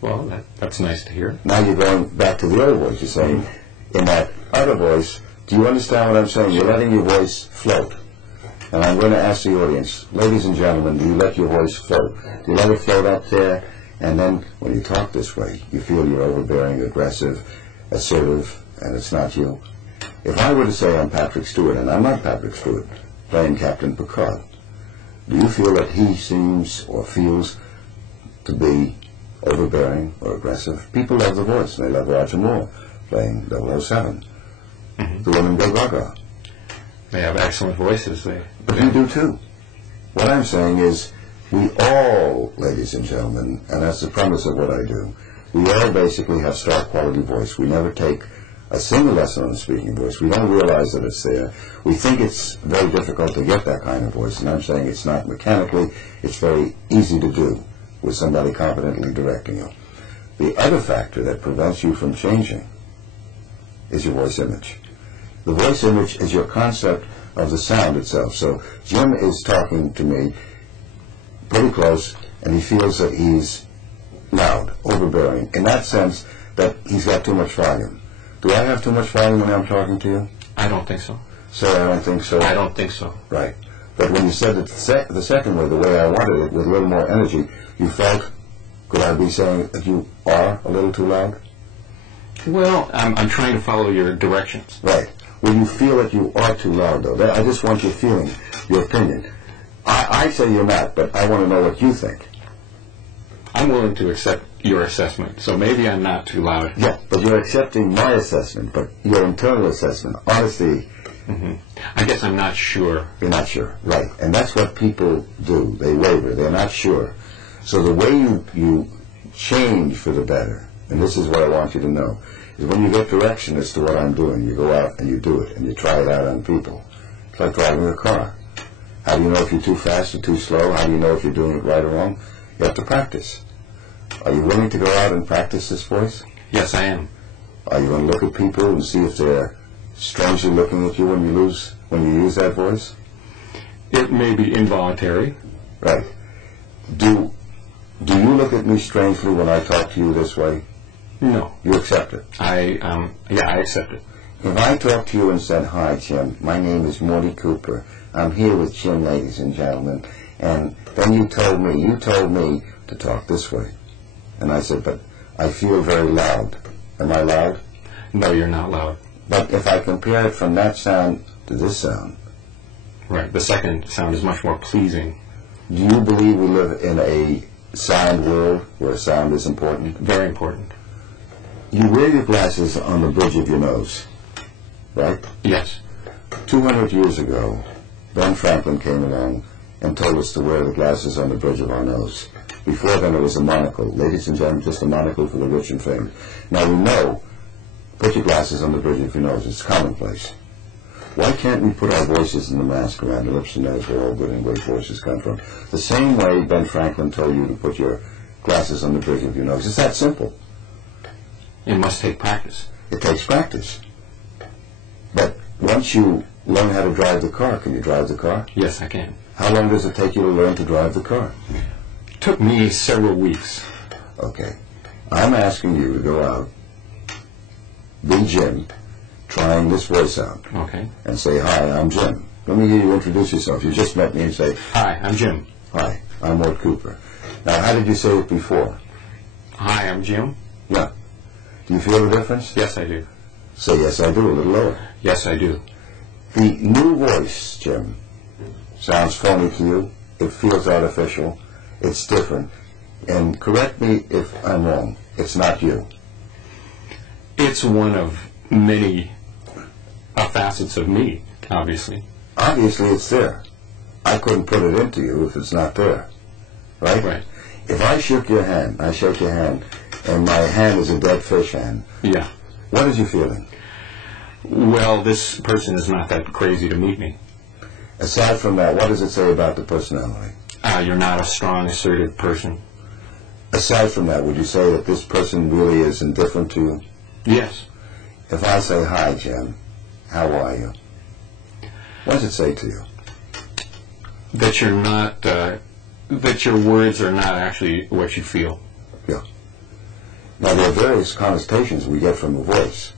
Well, that's nice to hear. Now you're going back to the other voice. You're saying, in that other voice, do you understand what I'm saying? You're letting your voice float. And I'm going to ask the audience, ladies and gentlemen, do you let your voice float? Do you let it float up there? And then when you talk this way, you feel you're overbearing, aggressive, assertive, and it's not you. If I were to say I'm Patrick Stewart, and I'm not Patrick Stewart, playing Captain Picard, do you feel that he seems or feels to be overbearing or aggressive? People love the voice. They love Roger Moore playing 007. The women go gaga. They have excellent voices. But you do too. What I'm saying is, we all, ladies and gentlemen, and that's the premise of what I do, we all basically have star quality voice. We never take a single lesson on the speaking voice. We don't realize that it's there. We think it's very difficult to get that kind of voice, and I'm saying it's not mechanically. It's very easy to do with somebody competently directing you. The other factor that prevents you from changing is your voice image. The voice image is your concept of the sound itself. So Jim is talking to me pretty close, and he feels that he's loud, overbearing, in that sense that he's got too much volume. Do I have too much volume when I'm talking to you? I don't think so. So I don't think so? I don't think so. Right. But when you said it the second way, the way I wanted it, with a little more energy, you felt, could I be saying that you are a little too loud? Well, I'm trying to follow your directions. Right. Well, you feel that you are too loud, though. I just want your feeling, your opinion. I say you're not, but I want to know what you think. I'm willing to accept your assessment, so maybe I'm not too loud. Yeah, but you're accepting my assessment, but your internal assessment, honesty. I guess I'm not sure. You're not sure, right. And that's what people do. They waver. They're not sure. So the way you change for the better, and this is what I want you to know, is when you get direction as to what I'm doing, you go out and you do it, and you try it out on people. It's like driving a car. How do you know if you're too fast or too slow? How do you know if you're doing it right or wrong? You have to practice. Are you willing to go out and practice this voice? Yes, I am. Are you going to look at people and see if they're strangely looking at you when you use that voice? It may be involuntary. Right. Do you look at me strangely when I talk to you this way? No. You accept it? I accept it. If I talked to you and said, "Hi, Jim, my name is Morty Cooper. I'm here with Jim, ladies and gentlemen," and then you told me to talk this way, and I said, "But I feel very loud." Am I loud? No, you're not loud. But if I compare it from that sound to this sound, right, the second sound is much more pleasing. Do you believe we live in a sound world where sound is important? Very important. You wear your glasses on the bridge of your nose, right? Yes. 200 years ago, Ben Franklin came along and told us to wear the glasses on the bridge of our nose. Before then, it was a monocle. Ladies and gentlemen, just a monocle for the rich and famous. Now we know, put your glasses on the bridge of your nose. It's commonplace. Why can't we put our voices in the mask around the lips and nose where all good and great voices come from? The same way Ben Franklin told you to put your glasses on the bridge of your nose. It's that simple. It must take practice. It takes practice. But once you learn how to drive the car, can you drive the car? Yes, I can. How long does it take you to learn to drive the car? It took me several weeks. Okay. I'm asking you to go out, be Jim, trying this voice out. Okay. And say, "Hi, I'm Jim." Let me hear you introduce yourself. You just met me and say, "Hi, I'm Jim." "Hi, I'm Mort Cooper." Now, how did you say it before? "Hi, I'm Jim." Yeah. Do you feel the difference? Yes, I do. Say, "Yes, I do," a little lower. Yes, I do. The new voice, Jim, sounds phony to you. It feels artificial. It's different. And correct me if I'm wrong. It's not you. It's one of many facets of me, obviously. Obviously, it's there. I couldn't put it into you if it's not there. Right? Right. If I shook your hand, I shake your hand, and my hand is a dead fish hand. Yeah. What is your feeling? Well, this person is not that crazy to meet me. Aside from that, what does it say about the personality? You're not a strong, assertive person. Aside from that, would you say that this person really is indifferent to you? Yes. If I say, "Hi, Jim, how are you?" What does it say to you? That you're not, that your words are not actually what you feel. Yeah. Now, there are various connotations we get from a voice.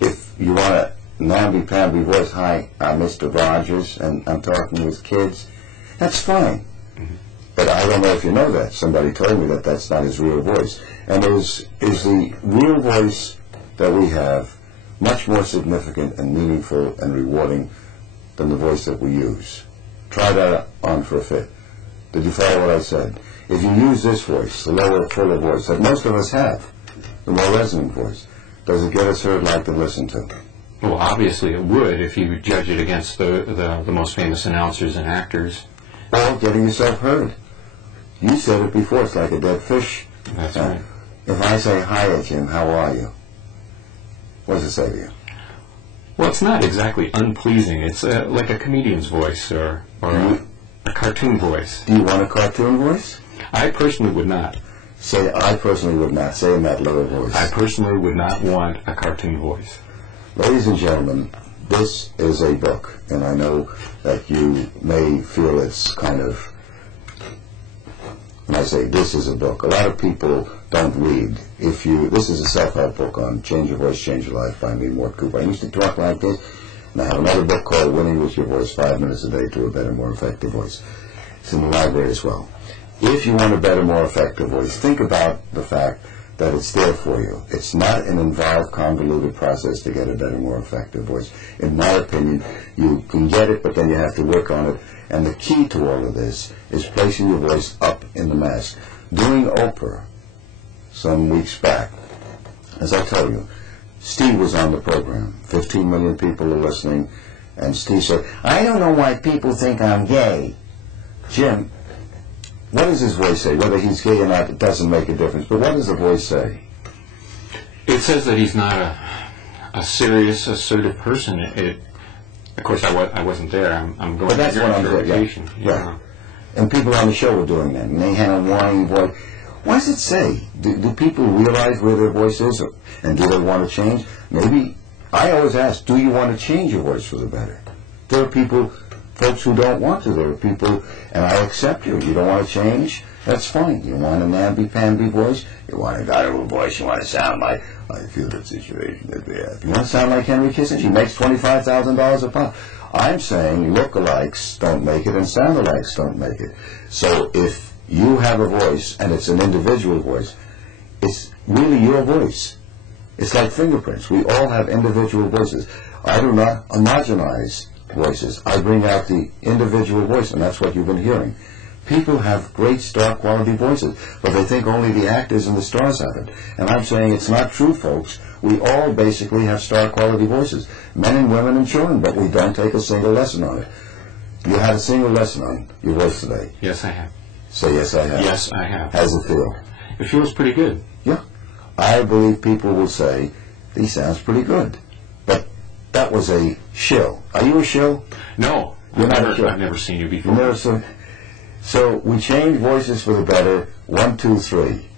If you want a namby-pamby voice, hi, I'm Mr. Rogers, and I'm talking with kids, that's fine. But I don't know if you know that. Somebody told me that that's not his real voice. And is the real voice that we have much more significant and meaningful and rewarding than the voice that we use? Try that on for a fit. Did you follow what I said? If you use this voice, the lower, fuller voice that most of us have, the more resonant voice, does it get us heard like to listen to? Well, obviously it would if you judge it against the most famous announcers and actors. Or getting yourself heard. You said it before, it's like a dead fish. That's right. If I say, hi, Jim, how are you? What does it say to you? Well, it's not exactly unpleasing. It's like a comedian's voice or a cartoon voice. Do you want a cartoon voice? I personally would not. Say, I personally would not. Say in that lower voice. I personally would not want a cartoon voice. Ladies and gentlemen, this is a book, and I know that you may feel it's kind of, when I say this is a book, a lot of people don't read. This is a self-help book on Change Your Voice, Change Your Life by me, Mort Cooper. I used to talk like this, and I have another book called Winning with Your Voice, 5 minutes a day to a better, more effective voice. It's in the library as well. If you want a better, more effective voice, think about the fact that it's there for you. It's not an involved, convoluted process to get a better, more effective voice. In my opinion, you can get it, but then you have to work on it. And the key to all of this is placing your voice up in the mask. Doing Oprah some weeks back, as I told you, Steve was on the program. 15 million people are listening, and Steve said, I don't know why people think I'm gay. Jim, what does his voice say? Whether he's gay or not, it doesn't make a difference. But what does the voice say? It says that he's not a serious, assertive person. Of course, I wasn't there. I'm going. But that's what I'm doing. Yeah. And people on the show were doing that, and they had a whining voice. What does it say? Do people realize where their voice is, and do they want to change? Maybe. I always ask, do you want to change your voice for the better? There are folks who don't want to. There are people, and I accept you. You don't want to change? That's fine. You want a namby-pamby voice? You want a guttural voice? You want to sound like, I feel that situation that we have. You want to sound like Henry Kissinger? He makes $25,000 a pop. I'm saying look-alikes don't make it and sound-alikes don't make it. So if you have a voice, and it's an individual voice, it's really your voice. It's like fingerprints. We all have individual voices. I do not homogenize voices. I bring out the individual voice, and that's what you've been hearing. People have great star quality voices, but they think only the actors and the stars have it. And I'm saying it's not true, folks. We all basically have star quality voices, men and women and children, but we don't take a single lesson on it. You had a single lesson on your voice today. Yes, I have. Say yes, I have. Yes, I have. How does it feel? It feels pretty good. Yeah. I believe people will say, he sounds pretty good. But that was a shill. Are you a shill? No. You're not a shill. I've never seen you before. You never seen. So we change voices for the better. 1, 2, 3.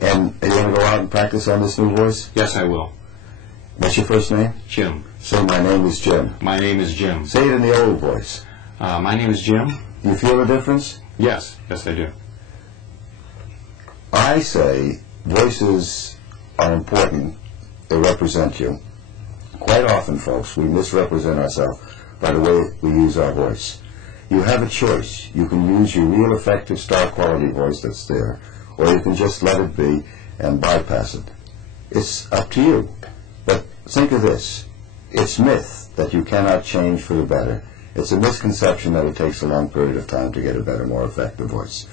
And are you going to go out and practice on this new voice? Yes, I will. What's your first name? Jim. Say, my name is Jim. My name is Jim. Say it in the old voice. My name is Jim. Do you feel the difference? Yes. Yes, I do. I say voices are important. They represent you. Quite often, folks, we misrepresent ourselves by the way we use our voice. You have a choice. You can use your real effective star quality voice that's there, or you can just let it be and bypass it. It's up to you. But think of this. It's myth that you cannot change for the better. It's a misconception that it takes a long period of time to get a better, more effective voice.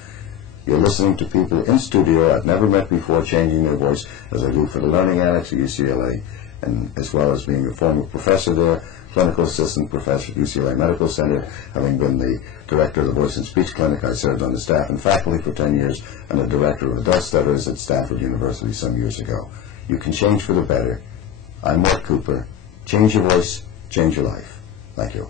You're listening to people in studio I've never met before changing their voice, as I do for the Learning Annex at UCLA, and as well as being a former professor there, clinical assistant professor at UCLA Medical Center. Having been the director of the Voice and Speech Clinic, I served on the staff and faculty for 10 years, and the director of adult studies at Stanford University some years ago. You can change for the better. I'm Mort Cooper. Change your voice, change your life. Thank you.